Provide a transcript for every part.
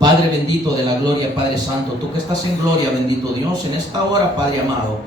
Padre bendito de la gloria, Padre santo, tú que estás en gloria, bendito Dios, en esta hora, Padre amado,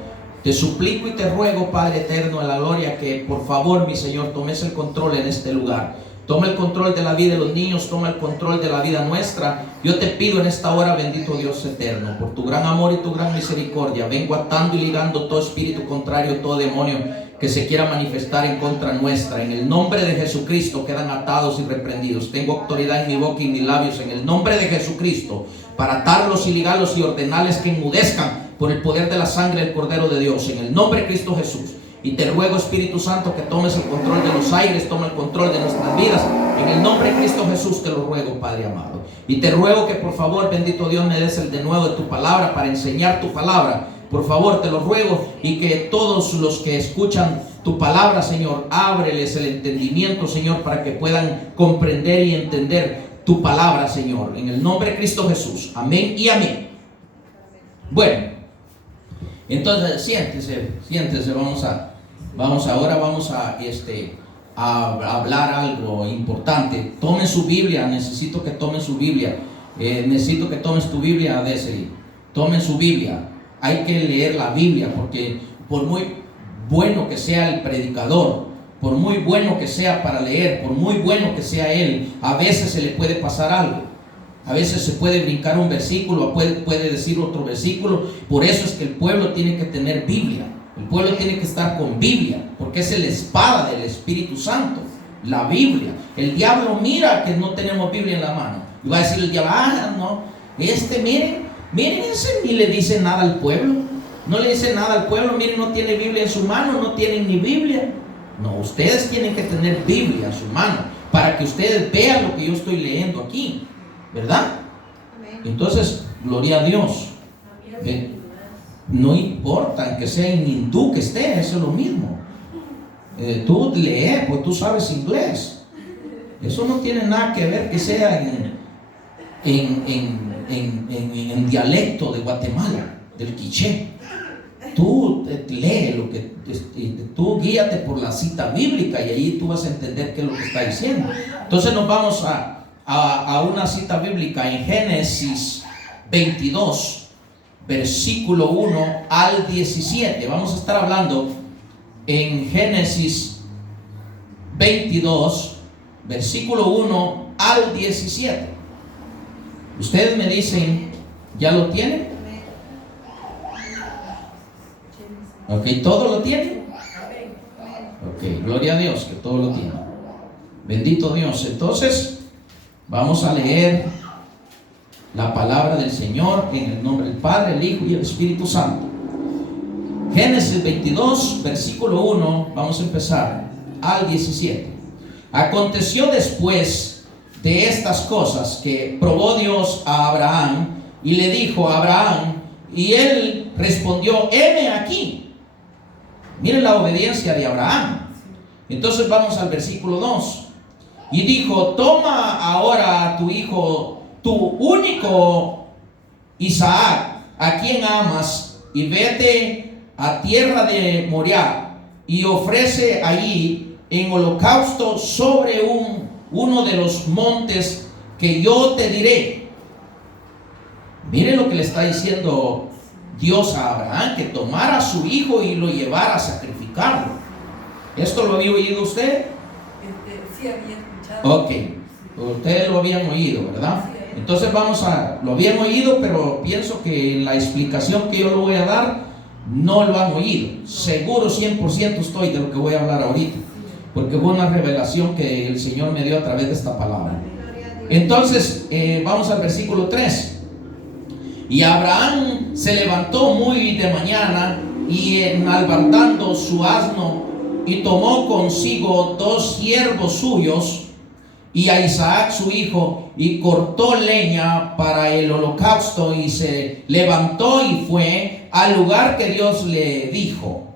te suplico y te ruego, Padre eterno de la gloria, que por favor, mi Señor, tomes el control en este lugar. Toma el control de la vida de los niños, toma el control de la vida nuestra. Yo te pido en esta hora, bendito Dios eterno, por tu gran amor y tu gran misericordia, vengo atando y ligando todo espíritu contrario, todo demonio que se quiera manifestar en contra nuestra. En el nombre de Jesucristo quedan atados y reprendidos. Tengo autoridad en mi boca y mis labios, en el nombre de Jesucristo, para atarlos y ligarlos y ordenarles que enmudezcan por el poder de la sangre del Cordero de Dios, en el nombre de Cristo Jesús. Y te ruego, Espíritu Santo, que tomes el control de los aires, toma el control de nuestras vidas. En el nombre de Cristo Jesús te lo ruego, Padre amado. Y te ruego que por favor, bendito Dios, me des el denuedo de tu palabra para enseñar tu palabra. Por favor, te lo ruego, y que todos los que escuchan tu palabra, Señor, ábreles el entendimiento, Señor, para que puedan comprender y entender tu palabra, Señor. En el nombre de Cristo Jesús. Amén y amén. Bueno, entonces siéntese, ahora vamos a hablar algo importante. Tomen su Biblia, necesito que tomen su Biblia. Necesito que tomes tu Biblia, Desiree. Tomen su Biblia. Hay que leer la Biblia, porque por muy bueno que sea el predicador, por muy bueno que sea para leer, por muy bueno que sea él, a veces se le puede pasar algo. A veces se puede brincar un versículo, puede decir otro versículo. Por eso es que el pueblo tiene que tener Biblia. El pueblo tiene que estar con Biblia, porque es la espada del Espíritu Santo, la Biblia. El diablo mira que no tenemos Biblia en la mano y va a decir el diablo, no, miren ese ni le dice nada al pueblo. No le dice nada al pueblo, miren, no tiene Biblia en su mano, no tienen ni Biblia. No, ustedes tienen que tener Biblia en su mano para que ustedes vean lo que yo estoy leyendo aquí, ¿verdad? Entonces, gloria a Dios. No importa que sea en hindú que esté, eso es lo mismo. Tú lees, pues tú sabes inglés. Eso no tiene nada que ver que sea en dialecto de Guatemala, del quiché. Tú lees lo que tú guíate por la cita bíblica y ahí tú vas a entender qué es lo que está diciendo. Entonces nos vamos a una cita bíblica en Génesis 22, versículo 1 al 17. Vamos a estar hablando en Génesis 22, versículo 1 al 17. Ustedes me dicen, ¿ya lo tienen? Ok, ¿todo lo tienen? Ok, gloria a Dios que todo lo tienen. Bendito Dios. Entonces, vamos a leer la palabra del Señor en el nombre del Padre, el Hijo y el Espíritu Santo. Génesis 22, versículo 1, vamos a empezar al 17. Aconteció después de estas cosas que probó Dios a Abraham y le dijo a Abraham, y él respondió, heme aquí. Miren la obediencia de Abraham. Entonces vamos al versículo 2. Y dijo, toma ahora a tu hijo, tu único Isaac, a quien amas, y vete a tierra de Moriah, y ofrece allí en holocausto sobre uno de los montes que yo te diré. Miren lo que le está diciendo Dios a Abraham, que tomara a su hijo y lo llevara a sacrificarlo. ¿Esto lo había oído usted? Sí, había escuchado. Ok, ustedes lo habían oído, ¿verdad? Entonces lo habían oído, pero pienso que en la explicación que yo le voy a dar, no lo han oído. Seguro 100% estoy de lo que voy a hablar ahorita, porque fue una revelación que el Señor me dio a través de esta palabra. Entonces, vamos al versículo 3. Y Abraham se levantó muy de mañana y enalbardando su asno, y tomó consigo 2 siervos suyos y a Isaac su hijo, y cortó leña para el holocausto, y se levantó y fue al lugar que Dios le dijo.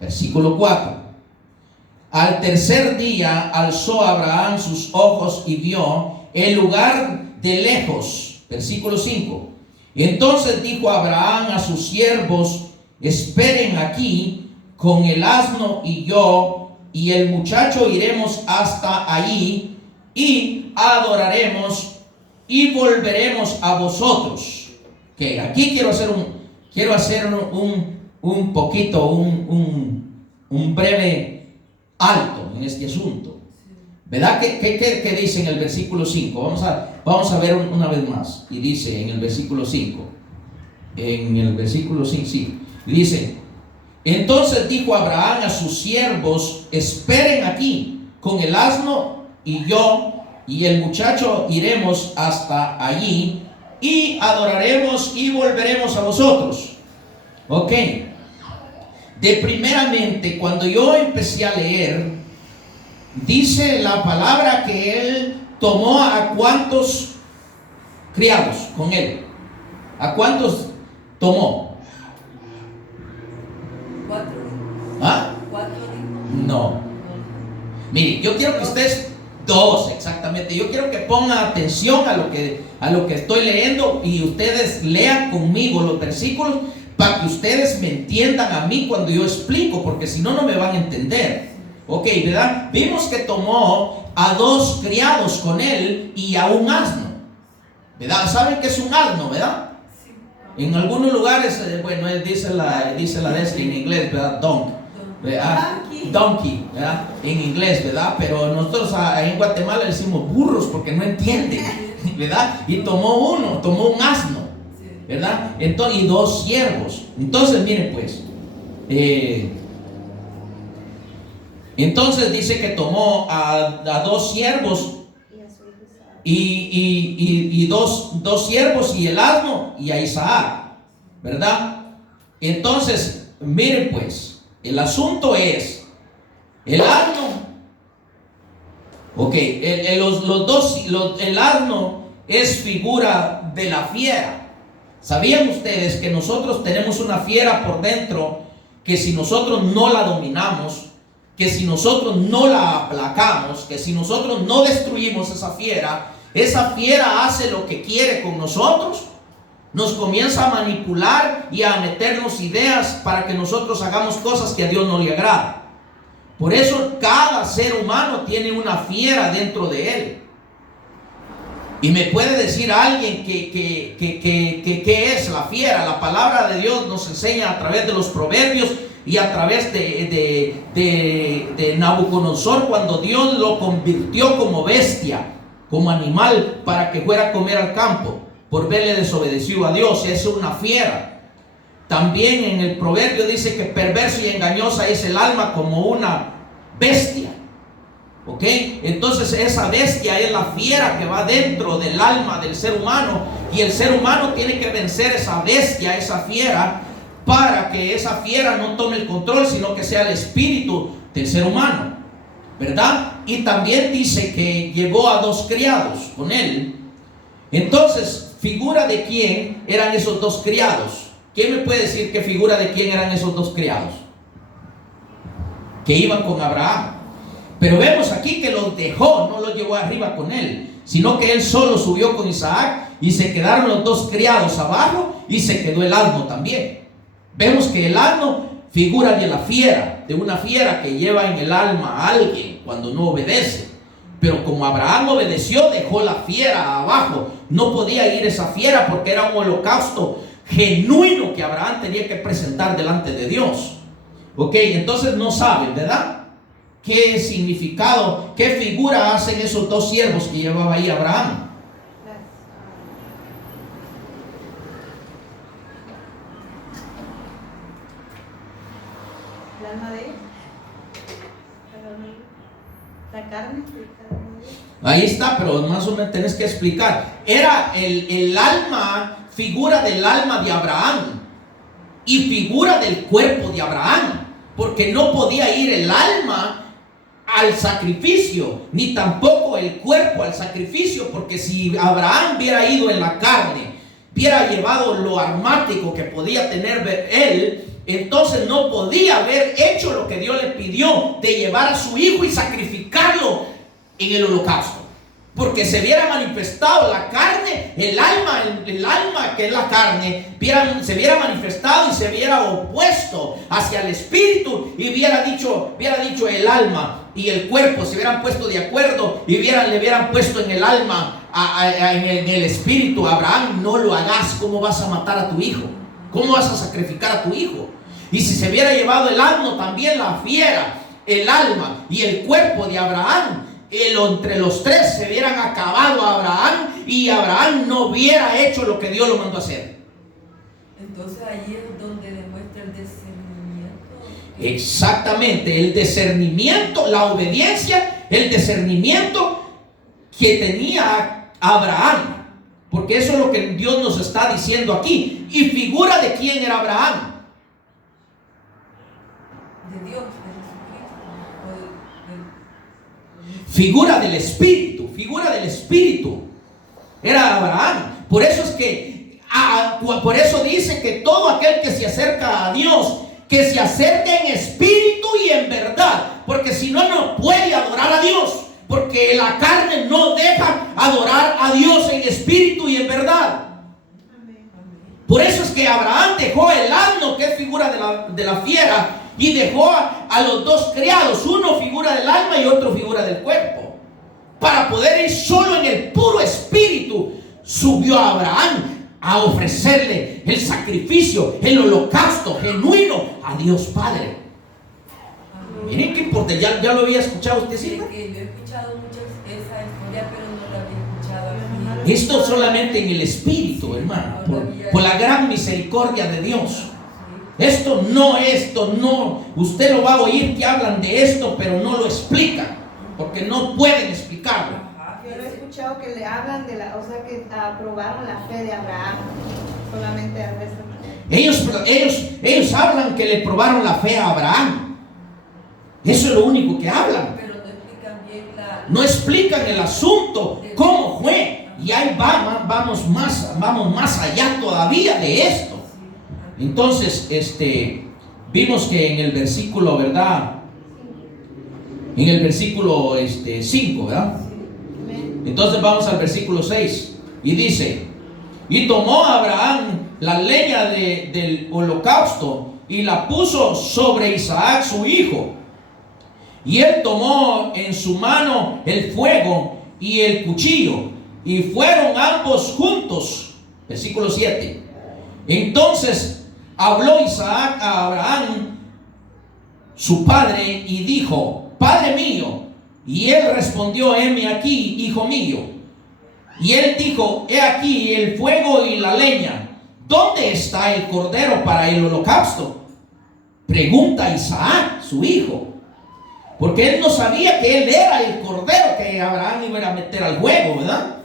Versículo 4. Al tercer día alzó Abraham sus ojos y vio el lugar de lejos. Versículo 5. Entonces dijo Abraham a sus siervos, esperen aquí con el asno, y yo y el muchacho iremos hasta allí y adoraremos y volveremos a vosotros. Que aquí quiero hacer un poquito, un breve alto en este asunto. ¿Verdad? ¿Qué dice en el versículo 5? Vamos a ver una vez más. Y dice en el versículo 5. En el versículo 5, sí. Dice: entonces dijo Abraham a sus siervos: esperen aquí con el asno, y yo y el muchacho iremos hasta allí y adoraremos y volveremos a vosotros. Ok. De primeramente, cuando yo empecé a leer, dice la palabra que él tomó a cuántos criados con él. ¿A cuántos tomó? 4. ¿Ah? 4. No. Mire, yo quiero que ustedes, 2 exactamente, yo quiero que pongan atención a lo que estoy leyendo y ustedes lean conmigo los versículos para que ustedes me entiendan a mí cuando yo explico, porque si no, no me van a entender. Ok, ¿verdad? Vimos que tomó a 2 criados con él y a un asno, ¿verdad? ¿Saben qué es un asno, verdad? Sí. En algunos lugares, bueno, dice la de en inglés, ¿verdad? Donkey, ¿verdad? En inglés, ¿verdad? Pero nosotros en Guatemala le decimos burros porque no entienden, ¿verdad? Y tomó un asno, ¿verdad? Entonces, y 2 siervos. Entonces, miren pues, entonces dice que tomó a 2 siervos y dos siervos y el asno y a Isaac, ¿verdad? Entonces, miren pues, el asunto es el asno. Ok, el asno es figura de la fiera. ¿Sabían ustedes que nosotros tenemos una fiera por dentro que si nosotros no la dominamos, que si nosotros no la aplacamos, que si nosotros no destruimos esa fiera hace lo que quiere con nosotros? Nos comienza a manipular y a meternos ideas para que nosotros hagamos cosas que a Dios no le agrada. Por eso cada ser humano tiene una fiera dentro de él. Y me puede decir alguien que es la fiera. La palabra de Dios nos enseña a través de los proverbios y a través de Nabucodonosor, cuando Dios lo convirtió como bestia, como animal, para que fuera a comer al campo, por verle desobedeció a Dios. Es una fiera. También en el proverbio dice que perverso y engañosa es el alma como una bestia. ¿Ok? Entonces esa bestia es la fiera que va dentro del alma del ser humano, y el ser humano tiene que vencer esa bestia, esa fiera, para que esa fiera no tome el control, sino que sea el espíritu del ser humano, ¿verdad? Y también dice que llevó a 2 criados con él. Entonces, ¿figura de quién eran esos 2 criados? ¿Quién me puede decir qué figura de quién eran esos 2 criados que iban con Abraham? Pero vemos aquí que los dejó, no los llevó arriba con él, sino que él solo subió con Isaac y se quedaron los 2 criados abajo y se quedó el asno también. Vemos que el asno figura de la fiera, de una fiera que lleva en el alma a alguien cuando no obedece. Pero como Abraham obedeció, dejó la fiera abajo. No podía ir esa fiera porque era un holocausto genuino que Abraham tenía que presentar delante de Dios. Ok, entonces no saben, ¿verdad? ¿Qué significado, qué figura hacen esos 2 siervos que llevaba ahí Abraham? El alma de él, la carne. Ahí está, pero más o menos tenés que explicar. Era el alma, figura del alma de Abraham y figura del cuerpo de Abraham, porque no podía ir el alma al sacrificio, ni tampoco el cuerpo al sacrificio, porque si Abraham hubiera ido en la carne, hubiera llevado lo armático que podía tener él, entonces no podía haber hecho lo que Dios le pidió, de llevar a su hijo y sacrificarlo en el holocausto, porque se hubiera manifestado la carne, el alma que es la carne, se hubiera manifestado y se hubiera opuesto hacia el espíritu, y hubiera dicho el alma y el cuerpo se hubieran puesto de acuerdo y le hubieran puesto en el alma en el espíritu: Abraham, no lo hagas. ¿Cómo vas a matar a tu hijo? ¿Cómo vas a sacrificar a tu hijo? Y si se hubiera llevado el asno, también la fiera, el alma y el cuerpo de Abraham, entre los tres se hubieran acabado a Abraham, y Abraham no hubiera hecho lo que Dios lo mandó a hacer. Entonces ahí es donde demuestra el discernimiento. Exactamente, el discernimiento, la obediencia, el discernimiento que tenía Abraham. Porque eso es lo que Dios nos está diciendo aquí. Y figura de quién era Abraham. De Dios, de Jesucristo. Figura del Espíritu, figura del Espíritu. Era Abraham. Por eso es que, por eso dice que todo aquel que se acerca a Dios, que se acerque en espíritu y en verdad. Porque si no, no puede adorar a Dios. Porque la carne no deja adorar a Dios en espíritu y en verdad. Por eso es que Abraham dejó el asno, que es figura de la fiera, y dejó a los dos criados, uno figura del alma y otro figura del cuerpo, para poder ir solo en el puro espíritu. Subió a Abraham a ofrecerle el sacrificio, el holocausto genuino a Dios Padre. Miren qué importante, ya lo había escuchado usted, ¿sí? Que yo he escuchado mucho esa historia, pero no la había escuchado así. Esto solamente en el espíritu, hermano, por la gran misericordia de Dios. Esto no, usted lo va a oír que hablan de esto, pero no lo explican, porque no pueden explicarlo. Yo lo he escuchado que le hablan de o sea, que aprobaron la fe de Abraham, solamente de esa manera. Ellos hablan que le probaron la fe a Abraham. Eso es lo único que hablan. Pero no explican bien no explican el asunto, cómo fue. Y ahí vamos más allá todavía de esto. Entonces, vimos que en el versículo, ¿verdad? En el versículo 5, ¿verdad? Entonces vamos al versículo 6. Y dice: y tomó Abraham la leña del holocausto y la puso sobre Isaac su hijo. Y él tomó en su mano el fuego y el cuchillo, y fueron ambos juntos. Versículo 7. Entonces habló Isaac a Abraham, su padre, y dijo: Padre mío. Y él respondió: heme aquí, hijo mío. Y él dijo: he aquí el fuego y la leña. ¿Dónde está el cordero para el holocausto? Pregunta Isaac, su hijo. Porque él no sabía que él era el cordero que Abraham iba a meter al fuego, ¿verdad?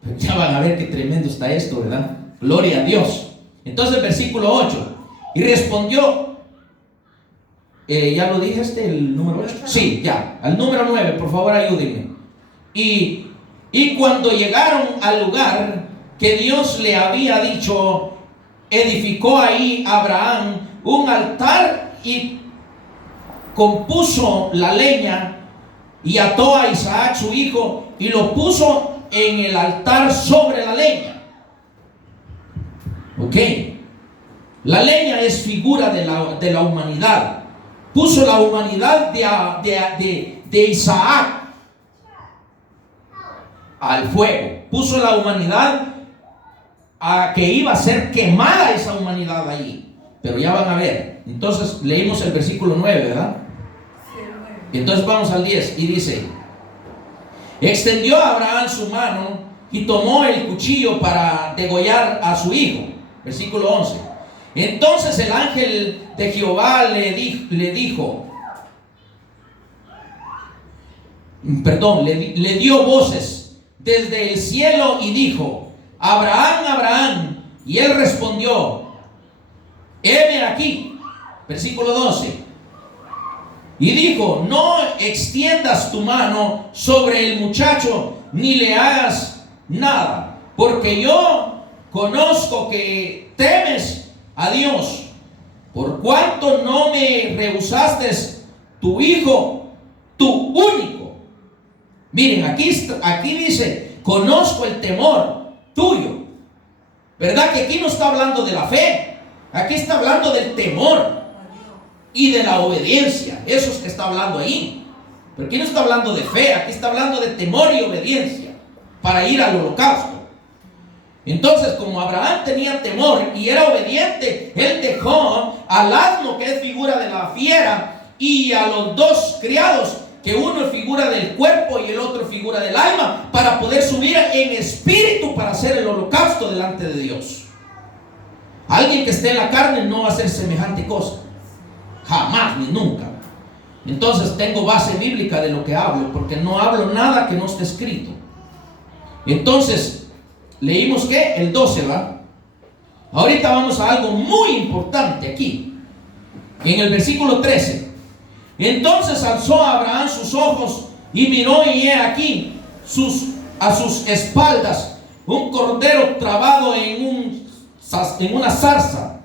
Pero ya van a ver qué tremendo está esto, ¿verdad? Gloria a Dios. Entonces, versículo 8. Y respondió, ¿ya lo dije el número 8? Sí, ya. Al número 9, por favor, ayúdenme. Y cuando llegaron al lugar que Dios le había dicho, edificó ahí Abraham un altar y compuso la leña y ató a Isaac su hijo y lo puso en el altar sobre la leña. Ok. La leña es figura de la humanidad. Puso la humanidad de Isaac al fuego. Puso la humanidad a que iba a ser quemada esa humanidad allí. Pero ya van a ver. Entonces leímos el versículo 9, ¿verdad? Y entonces vamos al 10 y dice: extendió Abraham su mano y tomó el cuchillo para degollar a su hijo. Versículo 11. Entonces el ángel de Jehová le dio voces desde el cielo y dijo: Abraham, Abraham. Y él respondió: heme aquí. Versículo 12. Y dijo: no extiendas tu mano sobre el muchacho, ni le hagas nada, porque yo conozco que temes a Dios, por cuanto no me rehusaste tu hijo, tu único. Miren, aquí dice: conozco el temor tuyo. ¿Verdad que aquí no está hablando de la fe? Aquí está hablando del temor y de la obediencia. Eso es que está hablando ahí. Pero aquí no está hablando de fe, aquí está hablando de temor y obediencia. para ir al holocausto. Entonces, como Abraham tenía temor y era obediente, él dejó al asno, que es figura de la fiera, y a los dos criados, que uno es figura del cuerpo y el otro es figura del alma, para poder subir en espíritu para hacer el holocausto delante de Dios. Alguien que esté en la carne no va a hacer semejante cosa, jamás ni nunca. Entonces tengo base bíblica de lo que hablo, porque no hablo nada que no esté escrito. Entonces leímos que el 12, ¿va? Ahorita vamos a algo muy importante aquí, en el versículo 13. Entonces alzó Abraham sus ojos y miró, y he aquí a sus espaldas un cordero trabado en una zarza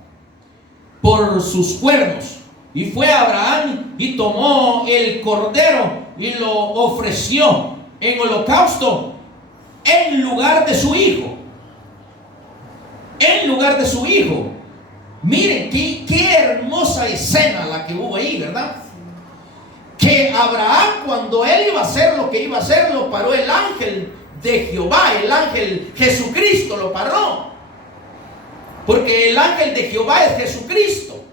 por sus cuernos. Y fue Abraham y tomó el cordero y lo ofreció en holocausto en lugar de su hijo. En lugar de su hijo. Miren qué hermosa escena la que hubo ahí, ¿verdad? Que Abraham, cuando él iba a hacer lo que iba a hacer, lo paró el ángel de Jehová, el ángel Jesucristo lo paró. Porque el ángel de Jehová es Jesucristo.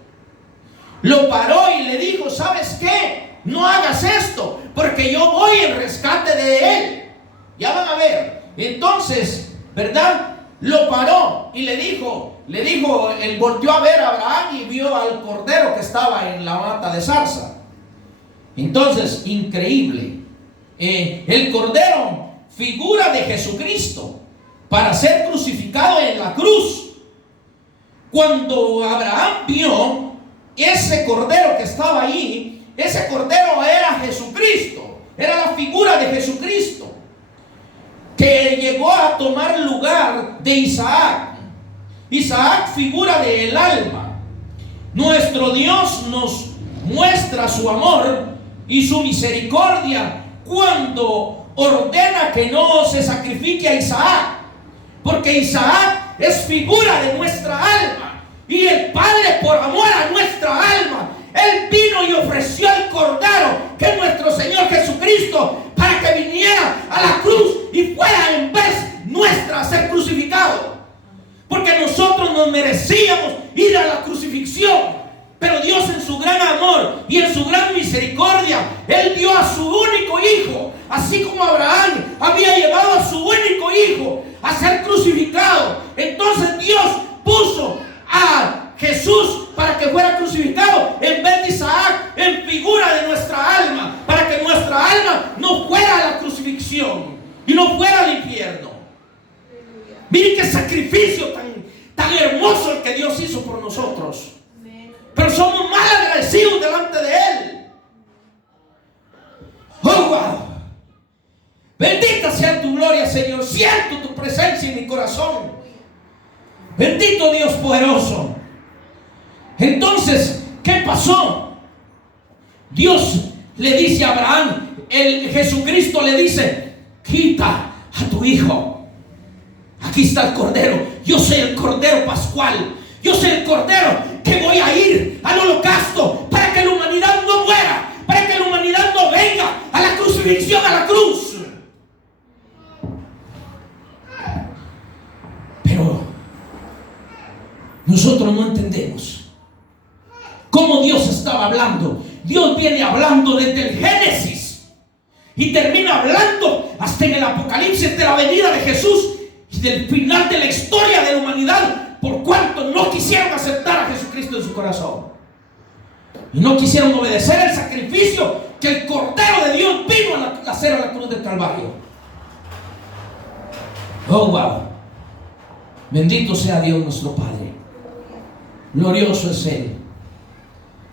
Lo paró y le dijo: ¿sabes qué? No hagas esto, porque yo voy en rescate de él. Ya van a ver. Entonces, ¿verdad? Lo paró y le dijo, él volteó a ver a Abraham y vio al cordero que estaba en la mata de zarza. Entonces, increíble. El cordero, figura de Jesucristo, para ser crucificado en la cruz. Cuando Abraham vio ese cordero que estaba ahí, ese cordero era Jesucristo, era la figura de Jesucristo, que llegó a tomar lugar de Isaac. Isaac, figura del alma. Nuestro Dios nos muestra su amor y su misericordia cuando ordena que no se sacrifique a Isaac, porque Isaac es figura de nuestra alma, y el Padre, por amor a nuestra alma, él vino y ofreció el cordero, que es nuestro Señor Jesucristo, para que viniera a la cruz y fuera en vez nuestra a ser crucificado, porque nosotros nos merecíamos ir a la crucifixión. Pero Dios, en su gran amor y en su gran misericordia, él dio a su único hijo, así como Abraham había llevado a su único hijo a ser crucificado. Entonces Dios puso a Jesús para que fuera crucificado en vez de Isaac, en figura de nuestra alma, para que nuestra alma no fuera a la crucifixión y no fuera al infierno. Miren qué sacrificio tan hermoso el que Dios hizo por nosotros. Pero somos mal agradecidos delante de él. Oh, wow. Bendita sea tu gloria, Señor. Siento tu presencia en mi corazón. Bendito Dios poderoso. Entonces, ¿qué pasó? Dios le dice a Abraham, Jesucristo le dice: quita a tu hijo. Aquí está el cordero. Yo soy el cordero pascual. Yo soy el cordero que voy a ir al holocausto para que la humanidad no muera, para que la humanidad no venga a la crucifixión, a la cruz. Pero nosotros no entendemos cómo Dios estaba hablando. Dios viene hablando desde el Génesis y termina hablando hasta en el Apocalipsis de la venida de Jesús y del final de la historia de la humanidad, por cuanto no quisieron aceptar a Jesucristo en su corazón y no quisieron obedecer el sacrificio que el Cordero de Dios vino a hacer a la cruz del Calvario. Oh, wow. Bendito sea Dios nuestro Padre. Glorioso es Él.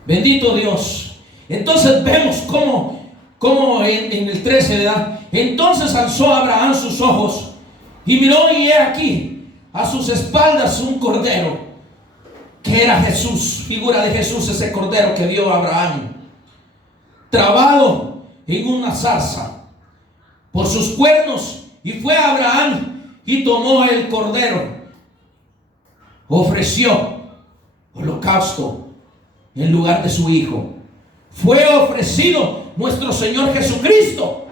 Bendito Dios. Entonces vemos cómo en el 13, ¿verdad? Entonces alzó Abraham sus ojos y miró, y he aquí a sus espaldas un cordero, que era Jesús, figura de Jesús, ese cordero que vio Abraham, trabado en una zarza por sus cuernos. Y fue Abraham y tomó el cordero, ofreció holocausto en lugar de su hijo. Fue ofrecido nuestro Señor Jesucristo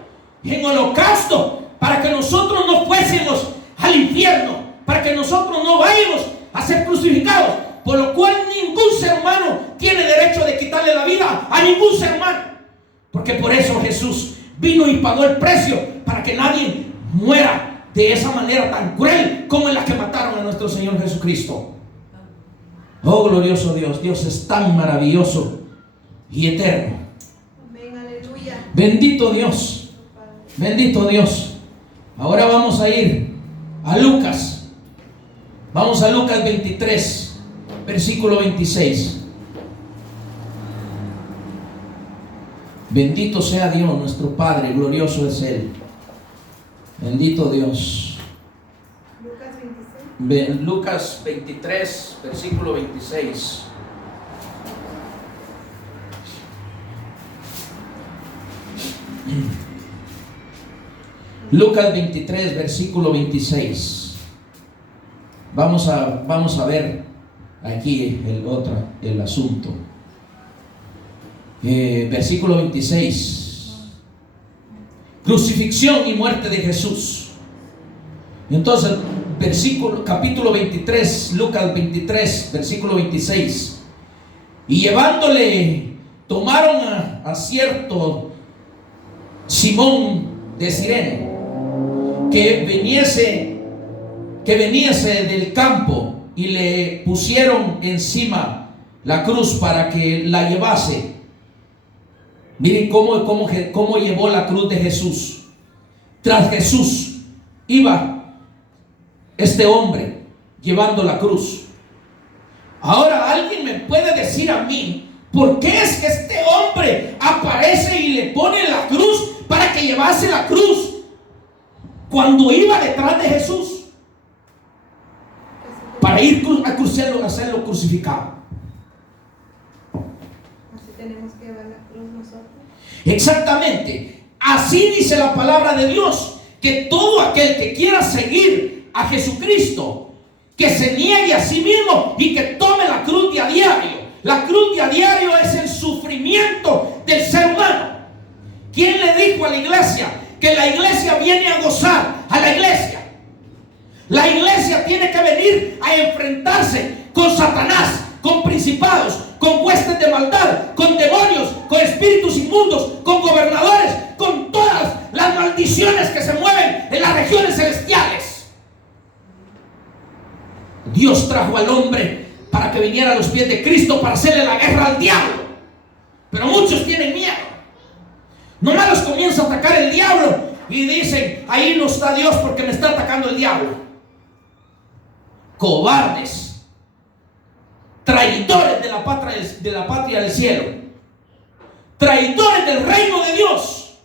en holocausto para que nosotros no fuésemos al infierno, para que nosotros no vayamos a ser crucificados, por lo cual ningún ser humano tiene derecho de quitarle la vida a ningún ser humano, porque por eso Jesús vino y pagó el precio, para que nadie muera de esa manera tan cruel como en la que mataron a nuestro Señor Jesucristo. Oh, glorioso Dios. Dios es tan maravilloso y eterno. Amén, aleluya. Bendito Dios, bendito Dios. Ahora vamos a ir a Lucas. Vamos a Lucas 23, versículo 26. Bendito sea Dios, nuestro Padre, glorioso es Él. Bendito Dios. Lucas 23, versículo 26. Lucas 23, versículo 26. Vamos a ver aquí el asunto. Versículo 26. Crucifixión y muerte de Jesús. Entonces, capítulo 23, Lucas 23, versículo 26. Y llevándole, tomaron a cierto Simón de Cirene, que veniese del campo, y le pusieron encima la cruz para que la llevase. Miren cómo llevó la cruz de Jesús. Tras Jesús iba este hombre llevando la cruz. Ahora alguien me puede decir a mí, ¿por qué es que este hombre aparece y le pone la cruz para que llevase la cruz cuando iba detrás de Jesús? Para ir a hacerlo crucificado. Así tenemos que llevar la cruz nosotros. Exactamente. Así dice la palabra de Dios, que todo aquel que quiera seguir a Jesucristo, que se niegue a sí mismo y que tome la cruz de a diario. La cruz de a diario es el sufrimiento del ser humano. ¿Quién le dijo a la iglesia que la iglesia viene a gozar a la iglesia? La iglesia tiene que venir a enfrentarse con Satanás, con principados, con huestes de maldad, con demonios, con espíritus inmundos, con gobernadores, con todas las maldiciones que se mueven en las regiones celestiales. Dios trajo al hombre para que viniera a los pies de Cristo para hacerle la guerra al diablo. Pero muchos tienen miedo. Nomás los comienza a atacar el diablo y dicen, ahí no está Dios porque me está atacando el diablo. Cobardes, traidores de la patria del cielo, traidores del reino de Dios,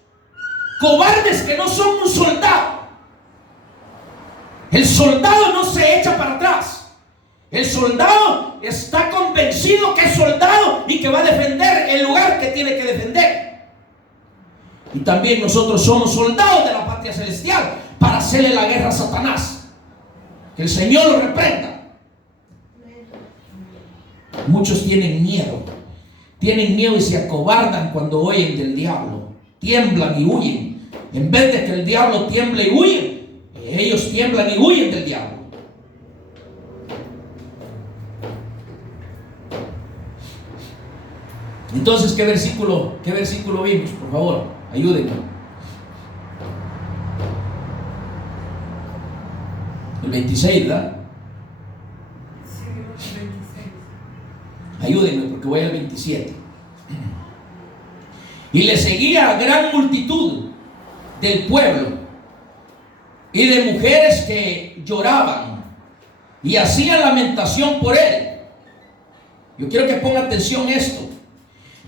cobardes que no son un soldado. El soldado no se echa para atrás. El soldado está convencido que es soldado y que va a defender el lugar que tiene que defender. Y también nosotros somos soldados de la patria celestial para hacerle la guerra a Satanás. Que el Señor lo reprenda. Muchos tienen miedo y se acobardan cuando oyen del diablo. Tiemblan y huyen. En vez de que el diablo tiemble y huye, ellos tiemblan y huyen del diablo. Entonces, ¿qué versículo vimos? Por favor, ayúdenme. El 26, ¿verdad? Sí, el 26. Ayúdenme porque voy al 27. Y le seguía gran multitud del pueblo y de mujeres que lloraban y hacían lamentación por él. Yo quiero que ponga atención a esto.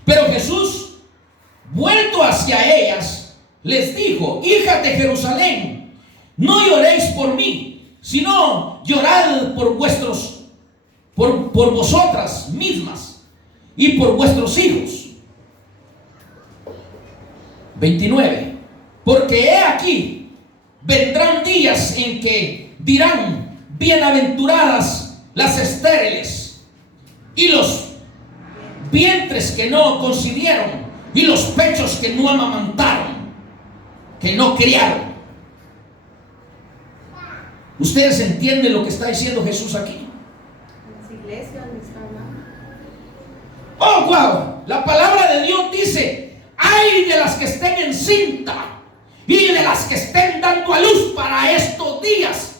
Pero Jesús, vuelto hacia ellas, les dijo: hijas de Jerusalén, no lloréis por mí, sino llorad por vosotras mismas y por vuestros hijos. 29. Porque he aquí, vendrán días en que dirán: bienaventuradas las estériles y los vientres que no concibieron y los pechos que no amamantaron, que no criaron. ¿Ustedes entienden lo que está diciendo Jesús aquí? Las iglesias donde está hablando. Oh, wow. La palabra de Dios dice: ay de las que estén encinta y de las que estén dando a luz para estos días.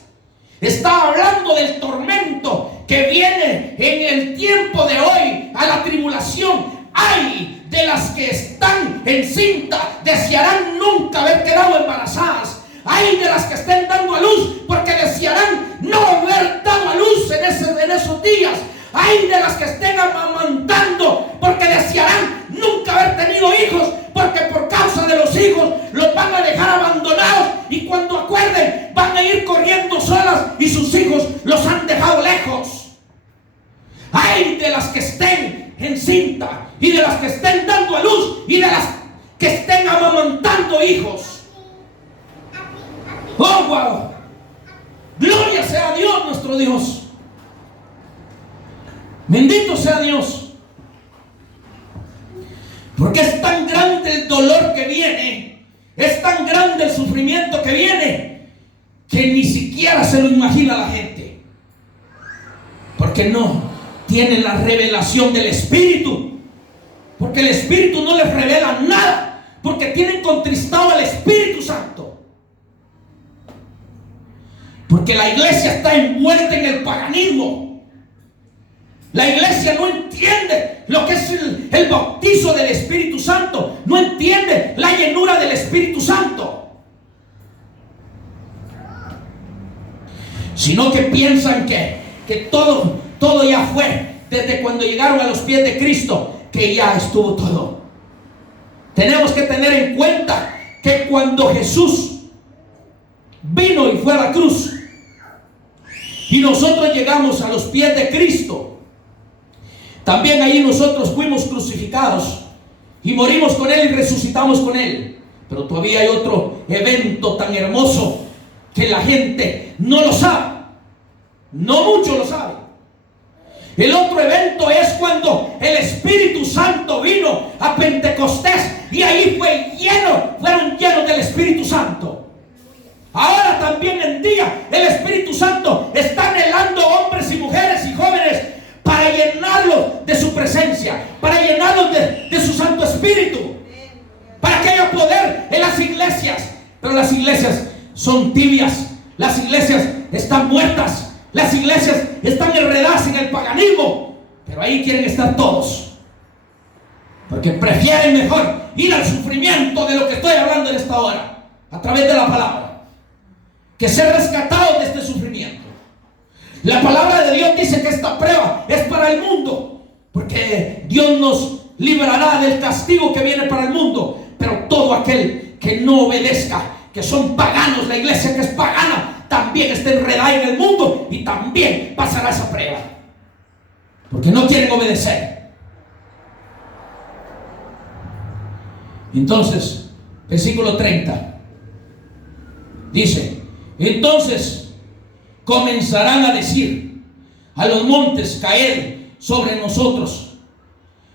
Está hablando del tormento que viene en el tiempo de hoy, a la tribulación. Ay de las que están encinta, desearán nunca haber quedado embarazadas. Ay de las que estén dando a luz, porque desearán no haber dado a luz en esos días. Ay de las que estén amamantando, porque desearán nunca haber tenido hijos, porque por causa de los hijos los van a dejar abandonados, y cuando acuerden van a ir corriendo solas y sus hijos los han dejado lejos. Ay de las que estén encinta y de las que estén dando a luz y de las que estén amamantando hijos. Oh, wow. Gloria sea a Dios, nuestro Dios. Bendito sea Dios. Porque es tan grande el dolor que viene, es tan grande el sufrimiento que viene, que ni siquiera se lo imagina la gente. Porque no tienen la revelación del Espíritu. Porque el Espíritu no les revela nada. Porque tienen contristado al Espíritu Santo. Porque la iglesia está envuelta en el paganismo. La iglesia no entiende lo que es el bautizo del Espíritu Santo. No entiende la llenura del Espíritu Santo. Sino que piensan que todo ya fue. Desde cuando llegaron a los pies de Cristo, que ya estuvo todo. Tenemos que tener en cuenta que cuando Jesús vino y fue a la cruz, y nosotros llegamos a los pies de Cristo, también ahí nosotros fuimos crucificados y morimos con Él y resucitamos con Él. Pero todavía hay otro evento tan hermoso que la gente no lo sabe. No mucho lo sabe. El otro evento es cuando el Espíritu Santo vino a Pentecostés y ahí fueron llenos del Espíritu Santo. Ahora también en día el Espíritu Santo está anhelando hombres y mujeres y jóvenes para llenarlos de su presencia, para llenarlos de su Santo Espíritu, para que haya poder en las iglesias. Pero las iglesias son tibias, las iglesias están muertas, las iglesias están enredadas en el paganismo, pero ahí quieren estar todos, porque prefieren mejor ir al sufrimiento de lo que estoy hablando en esta hora, a través de la palabra, que ser rescatados de este sufrimiento. La palabra de Dios dice que esta prueba es para el mundo, porque Dios nos librará del castigo que viene para el mundo. Pero todo aquel que no obedezca, que son paganos, la iglesia que es pagana, también está enredada en el mundo y también pasará esa prueba, porque no quieren obedecer. Entonces, versículo 30 dice: entonces comenzarán a decir a los montes: caed sobre nosotros,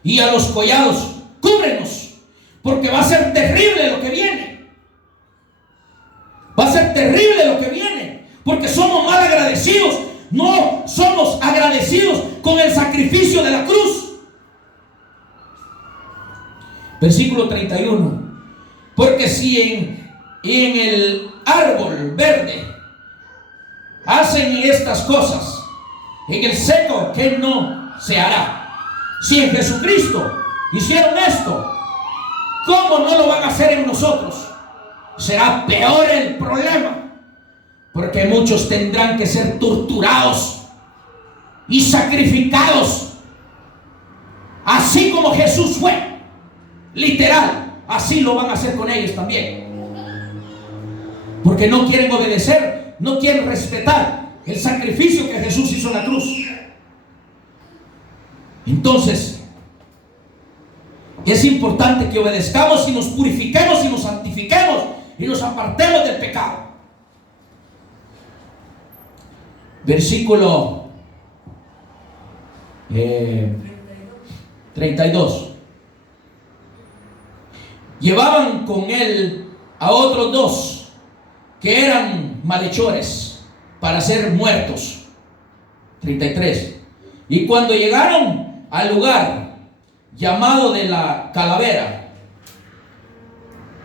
y a los collados: cúbrenos, porque va a ser terrible lo que viene. Va a ser terrible lo que viene, porque somos mal agradecidos. No somos agradecidos con el sacrificio de la cruz. Versículo 31: porque si en el árbol verde hacen estas cosas, en el seco, ¿qué no se hará? Si en Jesucristo hicieron esto, ¿cómo no lo van a hacer en nosotros? Será peor el problema, porque muchos tendrán que ser torturados y sacrificados, así como Jesús fue, literal. Así lo van a hacer con ellos también, porque no quieren obedecer, no quieren respetar el sacrificio que Jesús hizo en la cruz. Entonces es importante que obedezcamos y nos purifiquemos y nos santifiquemos y nos apartemos del pecado. Versículo 32. Llevaban con él a otros dos que eran malhechores para ser muertos. 33. Y cuando llegaron al lugar llamado de la calavera,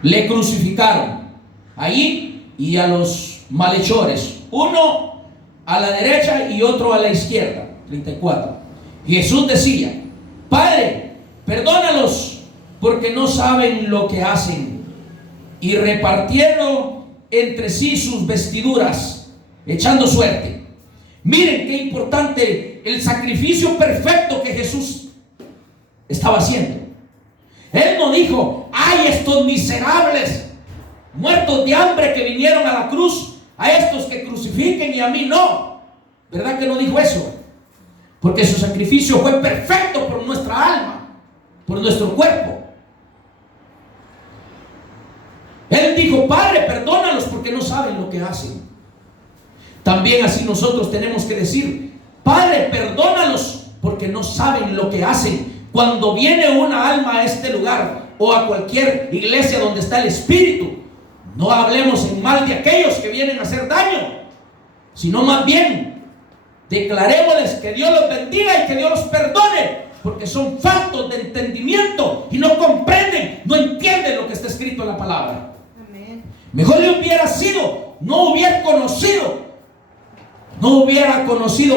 le crucificaron allí y a los malhechores, uno a la derecha y otro a la izquierda. 34. Jesús decía: Padre, perdónalos, porque no saben lo que hacen. Y repartieron entre sí sus vestiduras, echando suerte. Miren qué importante el sacrificio perfecto que Jesús estaba haciendo. Él no dijo: ay, estos miserables muertos de hambre que vinieron a la cruz, a estos que crucifiquen y a mí no. ¿Verdad que no dijo eso? Porque su sacrificio fue perfecto por nuestra alma, por nuestro cuerpo. Él dijo: Padre, perdónalos porque no saben lo que hacen. También así nosotros tenemos que decir: Padre, perdónalos porque no saben lo que hacen. Cuando viene una alma a este lugar o a cualquier iglesia donde está el Espíritu, no hablemos en mal de aquellos que vienen a hacer daño, sino más bien declarémosles que Dios los bendiga y que Dios los perdone, porque son faltos de entendimiento y no comprenden, no entienden lo que está escrito en la palabra. Amén. Mejor le hubiera sido, no hubiera conocido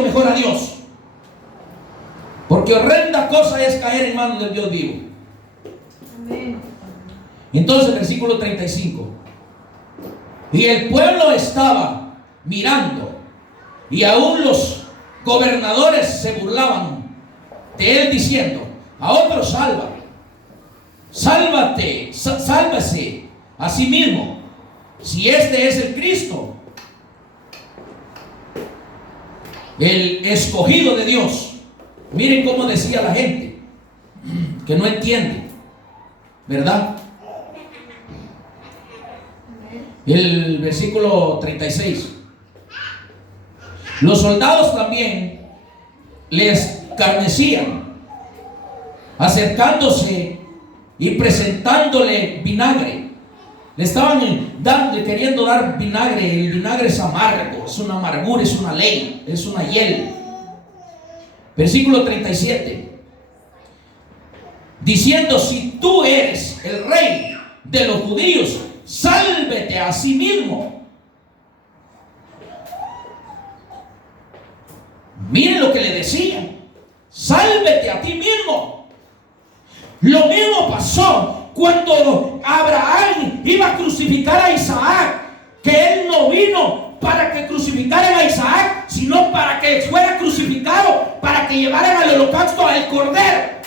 mejor a Dios, porque horrenda cosa es caer en manos del Dios vivo. Amén. Entonces, versículo 35. Y el pueblo estaba mirando, y aún los gobernadores se burlaban de él, diciendo: a otro salva, sálvase a sí mismo, si este es el Cristo, el escogido de Dios. Miren cómo decía la gente que no entiende, ¿verdad? El versículo 36. Los soldados también les escarnecían, acercándose y presentándole vinagre. Le estaban queriendo dar vinagre. El vinagre es amargo, es una amargura, es una ley, es una hiel. Versículo 37. Diciendo: si tú eres el rey de los judíos, sálvete a sí mismo. Miren lo que le decían: sálvete a ti mismo. Lo mismo pasó cuando Abraham iba a crucificar a Isaac, que él no vino para que crucificaran a Isaac, sino para que fuera crucificado, para que llevaran al holocausto al cordero.